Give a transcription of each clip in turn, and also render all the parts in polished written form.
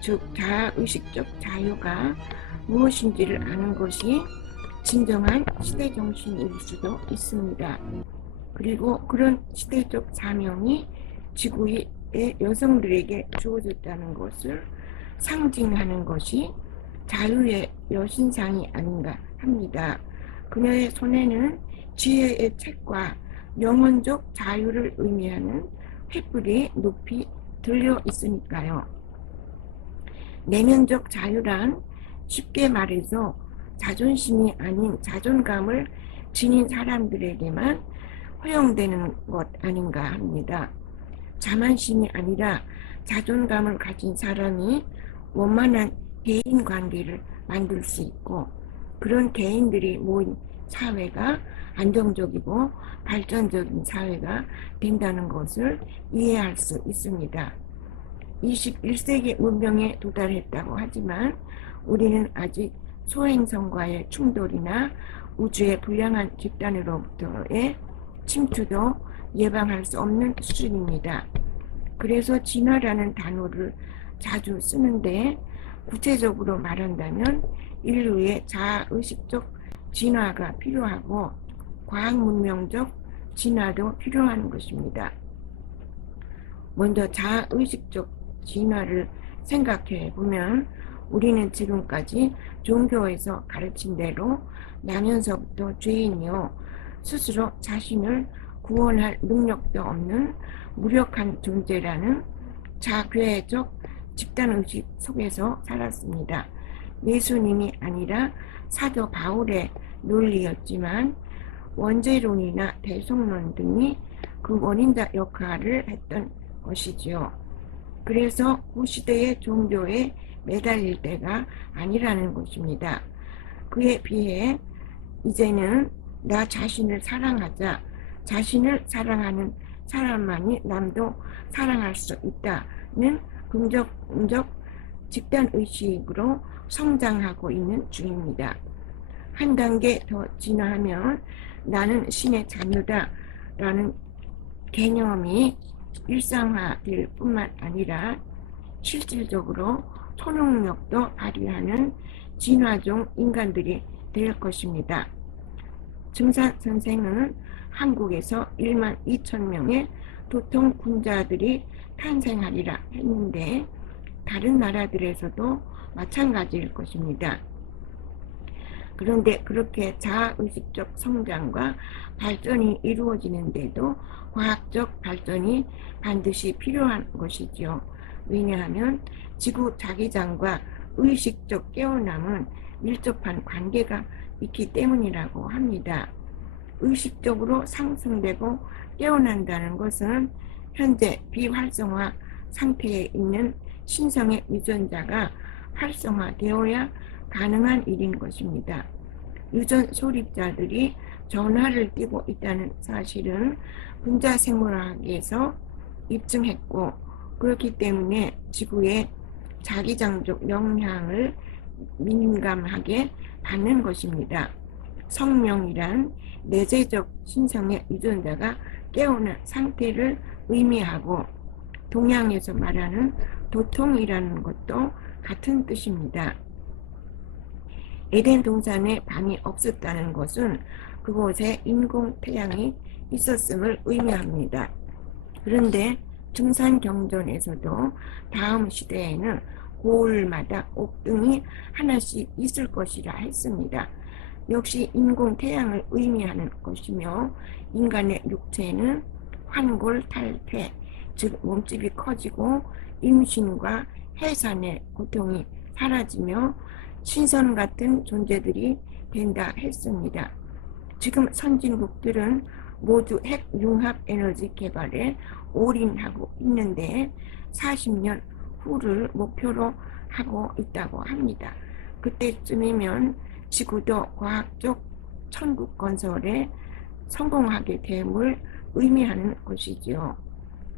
즉 자아의식적 자유가 무엇인지를 아는 것이 진정한 시대정신일 수도 있습니다. 그리고 그런 시대적 사명이 지구의 여성들에게 주어졌다는 것을 상징하는 것이 자유의 여신상이 아닌가 합니다. 그녀의 손에는 지혜의 책과 영혼적 자유를 의미하는 횃불이 높이 들려 있으니까요. 내면적 자유란 쉽게 말해서 자존심이 아닌 자존감을 지닌 사람들에게만 허용되는 것 아닌가 합니다. 자만심이 아니라 자존감을 가진 사람이 원만한 개인 관계를 만들 수 있고, 그런 개인들이 모인 사회가 안정적이고 발전적인 사회가 된다는 것을 이해할 수 있습니다. 21세기 문명에 도달했다고 하지만 우리는 아직 소행성과의 충돌이나 우주의 불량한 집단으로부터의 침투도 예방할 수 없는 수준입니다. 그래서 진화라는 단어를 자주 쓰는데, 구체적으로 말한다면 인류의 자아의식적 진화가 필요하고 과학문명적 진화도 필요한 것입니다. 먼저 자아의식적 진화를 생각해 보면 우리는 지금까지 종교에서 가르친 대로 나면서부터 죄인이요, 스스로 자신을 구원할 능력도 없는 무력한 존재라는 자괴적 집단의식 속에서 살았습니다. 예수님이 아니라 사도 바울의 논리였지만 원죄론이나 대속론 등이 그 원인자 역할을 했던 것이지요. 그래서 구시대의 종교에 매달릴 때가 아니라는 것입니다. 그에 비해 이제는 나 자신을 사랑하자, 자신을 사랑하는 사람만이 남도 사랑할 수 있다는 긍정적 집단의식으로 성장하고 있는 중입니다. 한 단계 더 진화하면 나는 신의 자녀다 라는 개념이 일상화될 뿐만 아니라 실질적으로 초능력도 발휘하는 진화종 인간들이 될 것입니다. 증산 선생은 한국에서 1만 2천 명의 도통군자들이 탄생하리라 했는데 다른 나라들에서도 마찬가지일 것입니다. 그런데 그렇게 자아의식적 성장과 발전이 이루어지는데도 과학적 발전이 반드시 필요한 것이지요. 왜냐하면 지구 자기장과 의식적 깨어남은 밀접한 관계가 있기 때문이라고 합니다. 의식적으로 상승되고 깨어난다는 것은 현재 비활성화 상태에 있는 신성의 유전자가 활성화되어야 가능한 일인 것입니다. 유전 소립자들이 전화를 띄고 있다는 사실은 분자생물학에서 입증했고, 그렇기 때문에 지구의 자기장적 영향을 민감하게 받는 것입니다. 성명이란 내재적 신성의 유전자가 깨어난 상태를 의미하고, 동양에서 말하는 도통이라는 것도 같은 뜻입니다. 에덴 동산에 밤이 없었다는 것은 그곳에 인공 태양이 있었음을 의미합니다. 그런데 증산경전에서도 다음 시대에는 고을마다 옥등이 하나씩 있을 것이라 했습니다. 역시 인공 태양을 의미하는 것이며, 인간의 육체는 환골탈태, 즉 몸집이 커지고 임신과 해산의 고통이 사라지며 신선 같은 존재들이 된다 했습니다. 지금 선진국들은 모두 핵 융합 에너지 개발에 올인하고 있는데 40년 후를 목표로 하고 있다고 합니다. 그때쯤이면 지구도 과학적 천국 건설에 성공하게 됨을 의미하는 것이지요.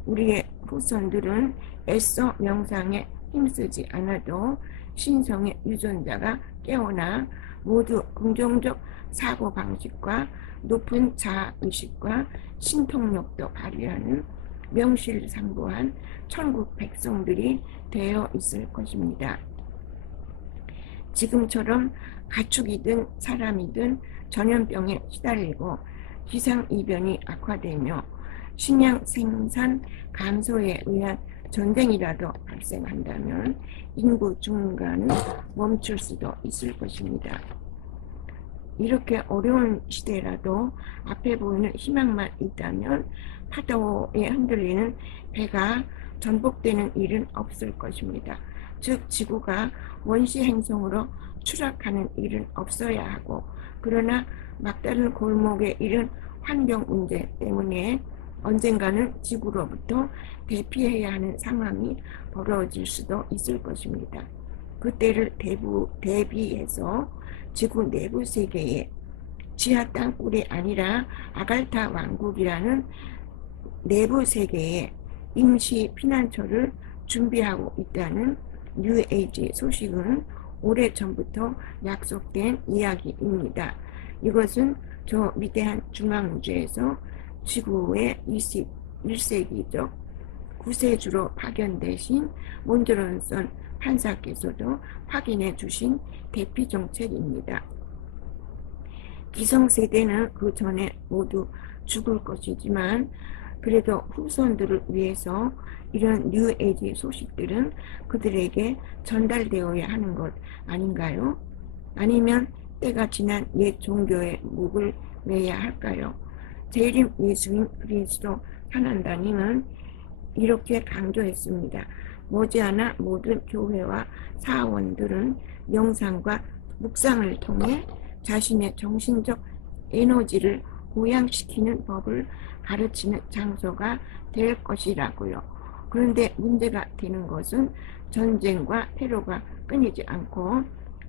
우리의 후손들은 애써 명상에 힘쓰지 않아도 신성의 유전자가 깨어나 모두 긍정적 사고방식과 높은 자아의식과 신통력도 발휘하는 명실상부한 천국 백성들이 되어 있을 것입니다. 지금처럼 가축이든 사람이든 전염병에 시달리고 기상이변이 악화되며 식량 생산 감소에 의한 전쟁이라도 발생한다면 인구 증가는 멈출 수도 있을 것입니다. 이렇게 어려운 시대라도 앞에 보이는 희망만 있다면 파도에 흔들리는 배가 전복되는 일은 없을 것입니다. 즉 지구가 원시 행성으로 추락하는 일은 없어야 하고, 그러나 막다른 골목에 이른 환경 문제 때문에 언젠가는 지구로부터 대피해야 하는 상황이 벌어질 수도 있을 것입니다. 그때를 대비해서 지구 내부 세계에 지하 땅굴이 아니라 아갈타 왕국이라는 내부 세계에 임시 피난처를 준비하고 있다는 뉴에이지 소식은 오래전부터 약속된 이야기입니다. 이것은 저 위대한 중앙우주에서 지구의 21세기적 구세주로 파견되신 몬드런선 판사께서도 확인해 주신 대피 정책입니다. 기성세대는 그 전에 모두 죽을 것이지만 그래도 후손들을 위해서 이런 뉴에이지 소식들은 그들에게 전달되어야 하는 것 아닌가요? 아니면 때가 지난 옛 종교의 목을 매야 할까요? 재림 예수인 그리스도 산한다님은 이렇게 강조했습니다. 머지않아 모든 교회와 사원들은 명상과 묵상을 통해 자신의 정신적 에너지를 고양시키는 법을 가르치는 장소가 될 것이라고요. 그런데 문제가 되는 것은 전쟁과 테러가 끊이지 않고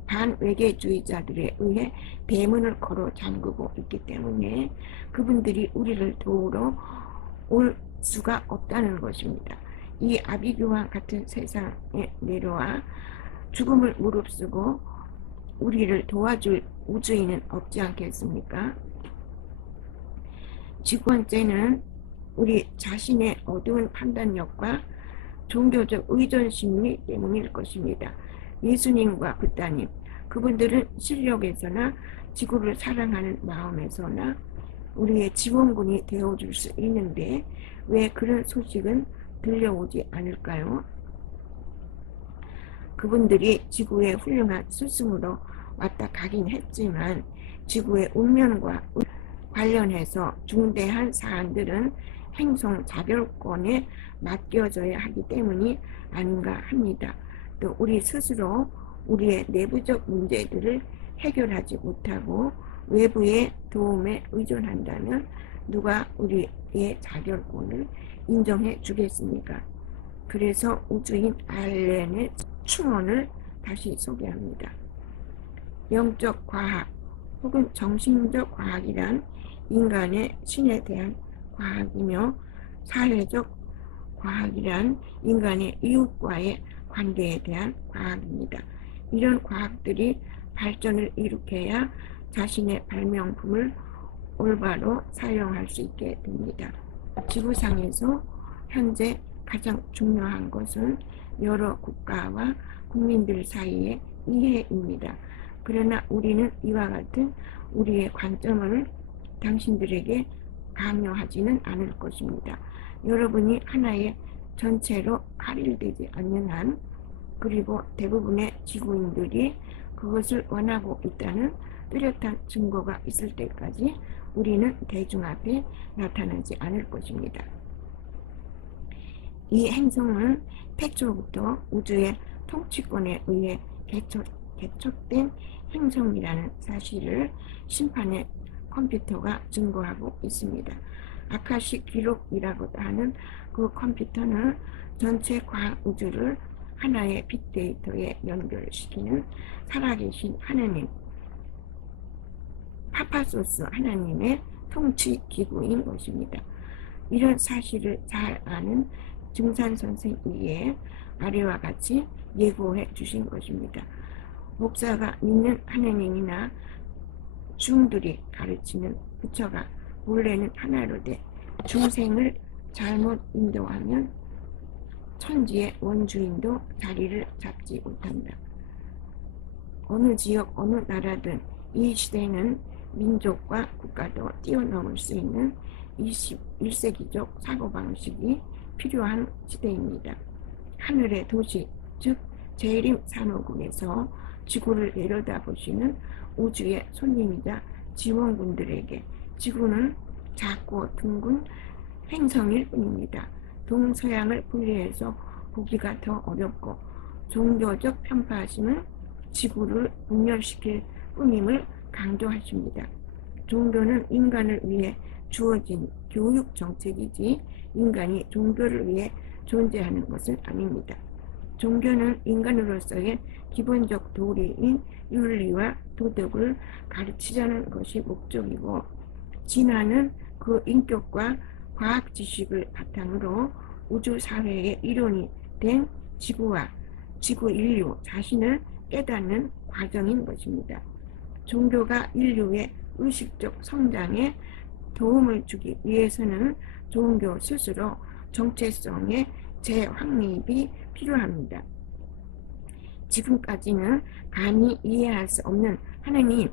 반외계주의자들에 의해 대문을 걸어 잠그고 있기 때문에 그분들이 우리를 도우러 올 수가 없다는 것입니다. 이 아비규와 같은 세상에 내려와 죽음을 무릅쓰고 우리를 도와줄 우주인은 없지 않겠습니까? 지구원죄는 우리 자신의 어두운 판단력과 종교적 의존심리 때문일 것입니다. 예수님과 붓다님, 그분들은 실력에서나 지구를 사랑하는 마음에서나 우리의 지원군이 되어줄 수 있는데 왜 그런 소식은 들려오지 않을까요? 그분들이 지구의 훌륭한 스승으로 왔다 가긴 했지만 지구의 운명과 관련해서 중대한 사안들은 행성 자결권에 맡겨져야 하기 때문이 아닌가 합니다. 또 우리 스스로 우리의 내부적 문제들을 해결하지 못하고 외부의 도움에 의존한다면 누가 우리의 자결권을 인정해 주겠습니까? 그래서 우주인 알렌의 충언을 다시 소개합니다. 영적 과학 혹은 정신적 과학이란 인간의 신에 대한 과학이며 사회적 과학이란 인간의 이웃과의 관계에 대한 과학입니다. 이런 과학들이 발전을 일으켜야 자신의 발명품을 올바로 사용할 수 있게 됩니다. 지구상에서 현재 가장 중요한 것은 여러 국가와 국민들 사이의 이해입니다. 그러나 우리는 이와 같은 우리의 관점을 당신들에게 강요하지는 않을 것입니다. 여러분이 하나의 전체로 할일되지 않는 한, 그리고 대부분의 지구인들이 그것을 원하고 있다는 뚜렷한 증거가 있을 때까지 우리는 대중 앞에 나타나지 않을 것입니다. 이 행성은 태초부터 우주의 통치권에 의해 개척된 행성이라는 사실을 심판의 컴퓨터가 증거하고 있습니다. 아카식 기록이라고도 하는 그 컴퓨터는 전체 과학 우주를 하나의 빅데이터에 연결시키는 살아계신 하나님, 파파소스 하나님의 통치 기구인 것입니다. 이런 사실을 잘 아는 증산 선생이기에 아래와 같이 예고해 주신 것입니다. 목사가 믿는 하나님이나 중들이 가르치는 부처가 본래는 하나로 돼 중생을 잘못 인도하면 천지의 원주인도 자리를 잡지 못한다. 어느 지역, 어느 나라든 이 시대는 민족과 국가도 뛰어넘을 수 있는 21세기적 사고방식이 필요한 시대입니다. 하늘의 도시, 즉 재림 산호군에서 지구를 내려다보시는 우주의 손님이자 지원군들에게 지구는 작고 둥근 행성일 뿐입니다. 동서양을 분리해서 보기가 더 어렵고 종교적 편파심은 지구를 분열시킬 뿐임을 강조하십니다. 종교는 인간을 위해 주어진 교육 정책이지 인간이 종교를 위해 존재하는 것은 아닙니다. 종교는 인간으로서의 기본적 도리인 윤리와 도덕을 가르치자는 것이 목적이고, 진화는 그 인격과 과학 지식을 바탕으로 우주 사회의 이론이 된 지구와 지구 인류 자신을 깨닫는 과정인 것입니다. 종교가 인류의 의식적 성장에 도움을 주기 위해서는 종교 스스로 정체성의 재확립이 필요합니다. 지금까지는 감히 이해할 수 없는 하나님에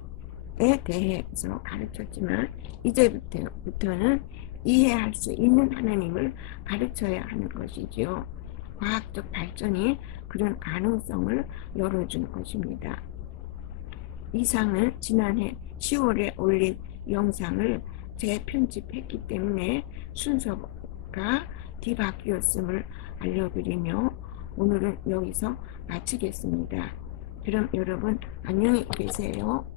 대해서 가르쳤지만 이제부터는 이해할 수 있는 하나님을 가르쳐야 하는 것이지요. 과학적 발전이 그런 가능성을 열어준 것입니다. 이상은 지난해 10월에 올린 영상을 재편집했기 때문에 순서가 뒤바뀌었음을 알려드리며 오늘은 여기서 마치겠습니다. 그럼 여러분 안녕히 계세요.